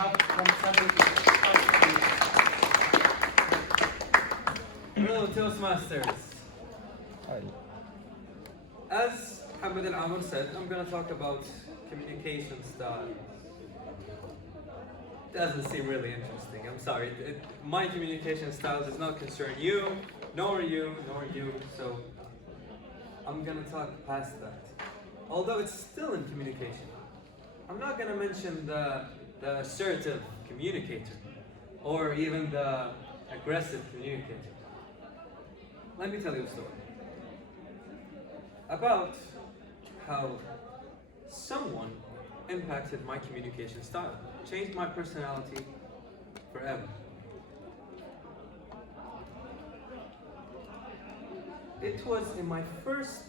have from 7 to 5. Hello, Toastmasters. Hi. As Hamid Al-Amr said, I'm going to talk about communication style. Doesn't seem really interesting. I'm sorry. My communication style does not concern you, nor you, nor you. So I'm going to talk past that. Although it's still in communication. I'm not going to mention the assertive communicator or even the aggressive communicator. Let me tell you a story about how someone impacted my communication style, changed my personality forever. It was in my first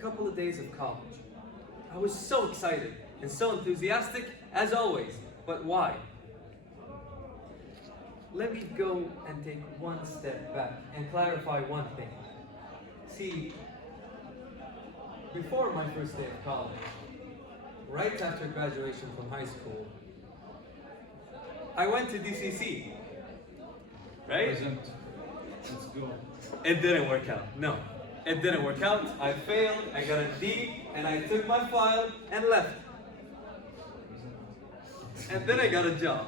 couple of days of college. I was so excited and so enthusiastic as always, but why? Let me go and take one step back and clarify one thing. See, before my first day of college, right after graduation from high school, I went to DCC, right? Present. Let's go. It didn't work out, no. It didn't work out, I failed, I got a D, and I took my file and left. And then I got a job.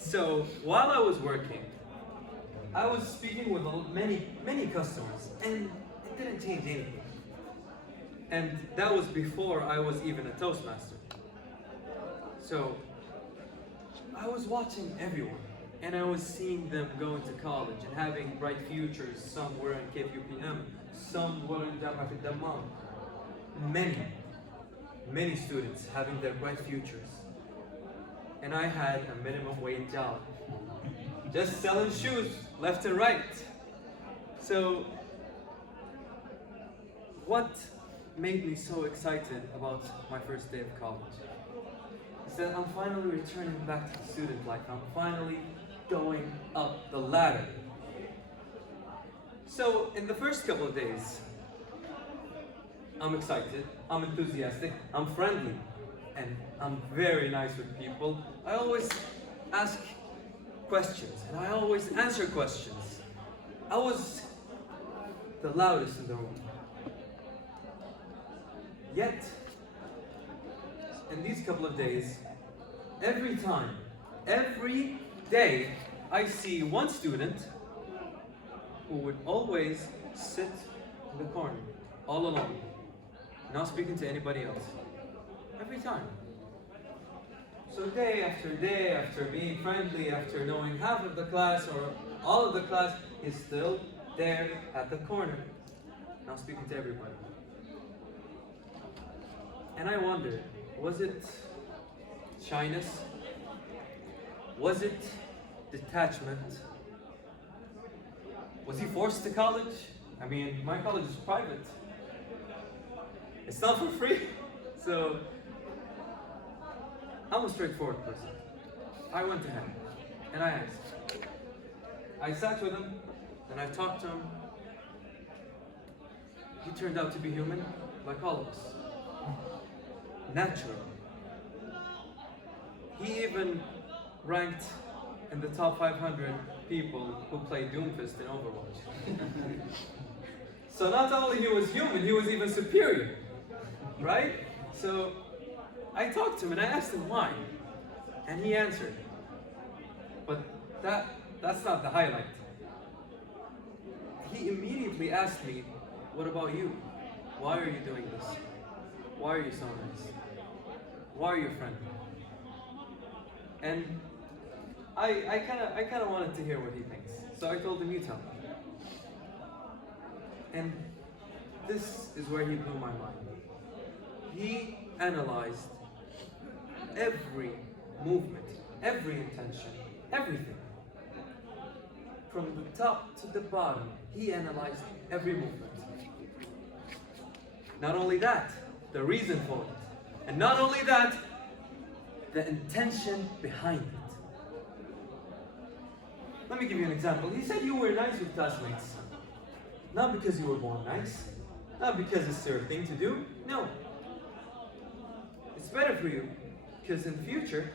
So while I was working, I was speaking with many customers, and it didn't change anything. And that was before I was even a Toastmaster. So I was watching everyone, and I was seeing them going to college and having bright futures. Some were in KFUPM, some were in Jama'at al-Dammam. Many students having their bright futures. And I had a minimum wage job, just selling shoes left and right. So what made me so excited about my first day of college is that I'm finally returning back to the student life. I'm finally going up the ladder. So in the first couple of days, I'm excited, I'm enthusiastic, I'm friendly, and I'm very nice with people. I always ask questions, and I always answer questions. I was the loudest in the room. Yet, in these couple of days, every day, I see one student who would always sit in the corner, all alone, not speaking to anybody else. Every time. So day after being friendly, after knowing half of the class or all of the class, is still there at the corner, not speaking to everybody. And I wondered, was it shyness? Was it detachment? Was he forced to college? I mean, my college is private. It's not for free. So, I'm a straightforward person. I went to him and I asked. I sat with him and I talked to him. He turned out to be human, like all of us. Natural. He even ranked in the top 500 people who play Doomfist in Overwatch. So not only he was human, he was even superior, right? So I talked to him and I asked him why, and he answered. But that's not the highlight. He immediately asked me, "What about you? Why are you doing this? Why are you so nice? Why are you friendly?" And I kind of wanted to hear what he thinks. So I told him, "You tell me." And this is where he blew my mind. He analyzed every movement, every intention, everything. From the top to the bottom, he analyzed every movement. Not only that, the reason for it. And not only that, the intention behind it. Let me give you an example. He said you were nice with classmates. Not because you were born nice. Not because it's your thing to do. No. It's better for you. Because in the future,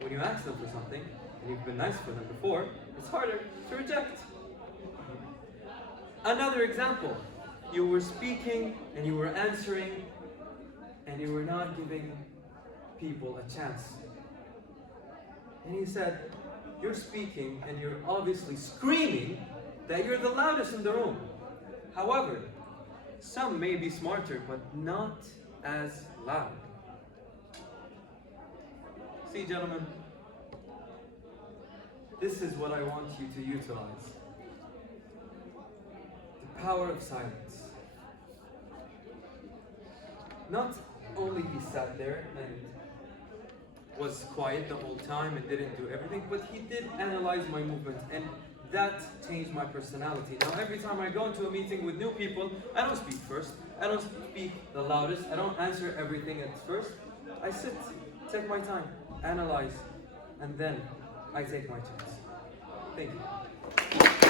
When you ask them for something, and you've been nice for them before, it's harder to reject. Another example, you were speaking and you were answering and you were not giving people a chance. And he said, you're speaking and you're obviously screaming that you're the loudest in the room. However, some may be smarter, but not as loud. See, gentlemen, this is what I want you to utilize. The power of silence. Not only he sat there and was quiet the whole time and didn't do everything, but he did analyze my movement, and that changed my personality. Now every time I go into a meeting with new people, I don't speak first, I don't speak the loudest, I don't answer everything at first. I sit, take my time, analyze, and then I take my chance. Thank you.